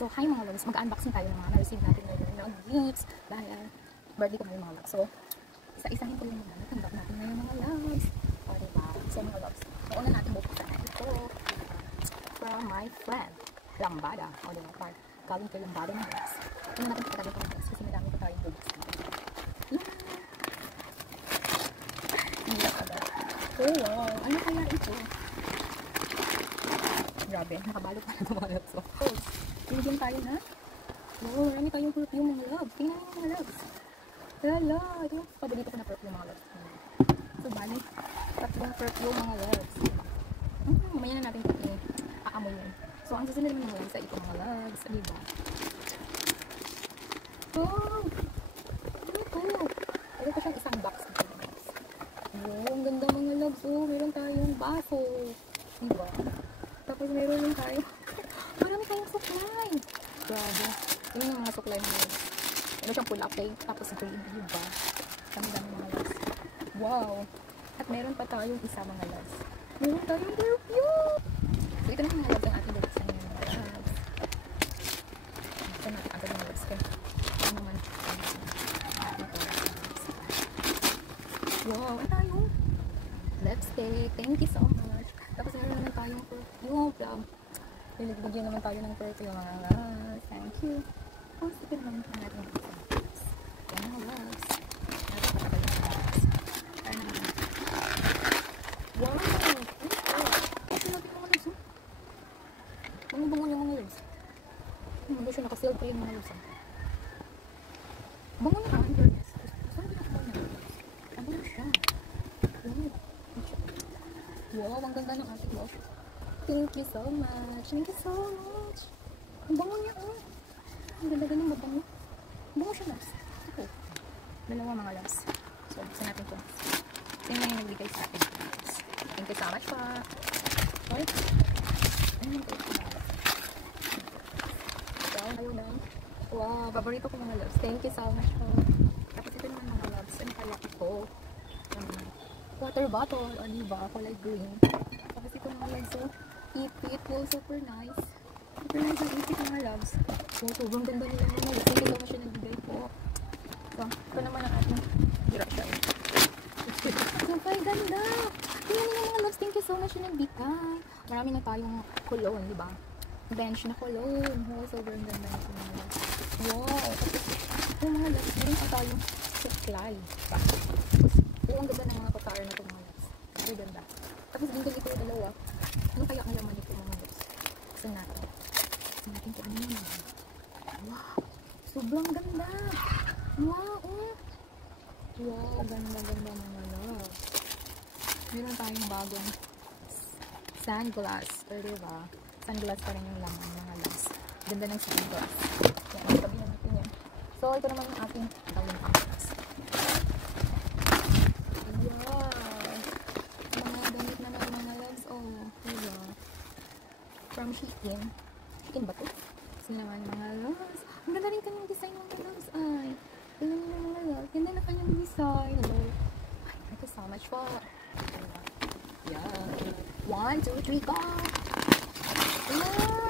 So, hi mga loves, mag-unboxing tayo ng mga na-receive natin ngayon ng gifts dahil birthday ko ngayon mga loves. So, isa-isahin ko yung mga natanggap natin ngayon mga loves. O, diba? So, mga loves, una natin bubuksan na ito from my friend, Lambada. O, diba? Galing kay Lambada mga loves. Una natin pagkagaling ko mga loves kasi madami ko tayong bubuksan. Hindi ako agad. Oh, wow. Ano kaya ito? Grabe, nakabalot pa na ito mga loves. So, binigyan tayo na. Oo, marami tayong perfume mga loves. Tingnan nyo mga loves. Lala, ito yung paborito ko na perfume mga loves. So, bali, tatlong perfume mga loves. Mamaya na natin ito aamoy yun. So, ang susunod naman mga loves ay ito mga loves. Diba? Oh! Ano ito? Ito ko siyang isang box mga loves. Oh, ang ganda mga loves. Oh, meron tayong baso. Diba? Tapos meron din tayo. Marami tayong supply. Grabe. Yun yung mga supply mga loves. Meron siyang pula pink. Tapos green. Diba? Dami-dami mga loves. Wow. At meron pa tayong isa mga loves. Meron tayong perfume. So ito na mga loves ang ating bubuksan ngayon mga loves. Buksan natin agad mga loves. Kaya ano naman. Wow. Ano tayo? Lipstick. Thank you so much. Tapos meron naman tayong perfume. Bigyan naman tayo ng perfume mga loves. Thank you. Oh, sige naman ito natin. Yan mga loves. Napakatagal mga loves. Wow! Ano ito? Kasi natin mga loves. Mga bango niya mga loves. Hindi siya nakasealed pa yung mga loves. Bango niya ang fairness. Saan pinakabango niya? Ang bango siya. Wow, ang ganda ng ating love. Thank you so much. Thank you so much. Ang bango niya, oh. Ang ganda-ganda ng mabango. Bango siya, loves. Ito. Dalawa mga loves. So, buksan natin ito. Sino na yung nagbigay sa atin? Thank you so much pa. Okay. Ano yung ito mga loves? Wow, ayaw na. Wow, paborito ko mga loves. Thank you so much po. Tapos ito naman mga loves. Ano kaya ito? Water bottle. O, diba? Kulay green. Tapos ito mga loves. So, ipit. Wow, super nice. Super nice ang ipit mga loves. So, sobrang ganda nila mga loves. Thank you so much yung nagbigay po. So, ito naman ang ating direction. Super ganda. Tingnan nyo mga loves. Thank you so much yung nagbigay. Marami na tayong cologne, diba? Bench na cologne. Wow, sobrang ganda na ito mga loves. Wow. Tapos, yung mga loves, meron pa tayong supply. Tapos, ang ganda ng mga kotara na ito mga loves. Super ganda. Tapos, din ito yung dalawa. Ano kaya ang laman ito mga loves? Saan natin? Saan natin ito? Ano yun? Wow. Sobrang ganda. Wow. Wow. Ganda-ganda mga loves. Meron tayong bagong sunglass. Pero diba? Sunglass pa rin yung laman mga loves. Ganda ng sunglass. Yan. Sabihin natin yan. So, ito naman yung ating gawin panglass. From Shein. Shein ba ito? Kasi naman mga loves. Ang ganda rin kanyang design mga loves. Ay, tingnan nyo mga loves. Ganda na kanyang design. Hello. Ay, thank you so much for. Yeah. 1, 2, 3, go! Yeah.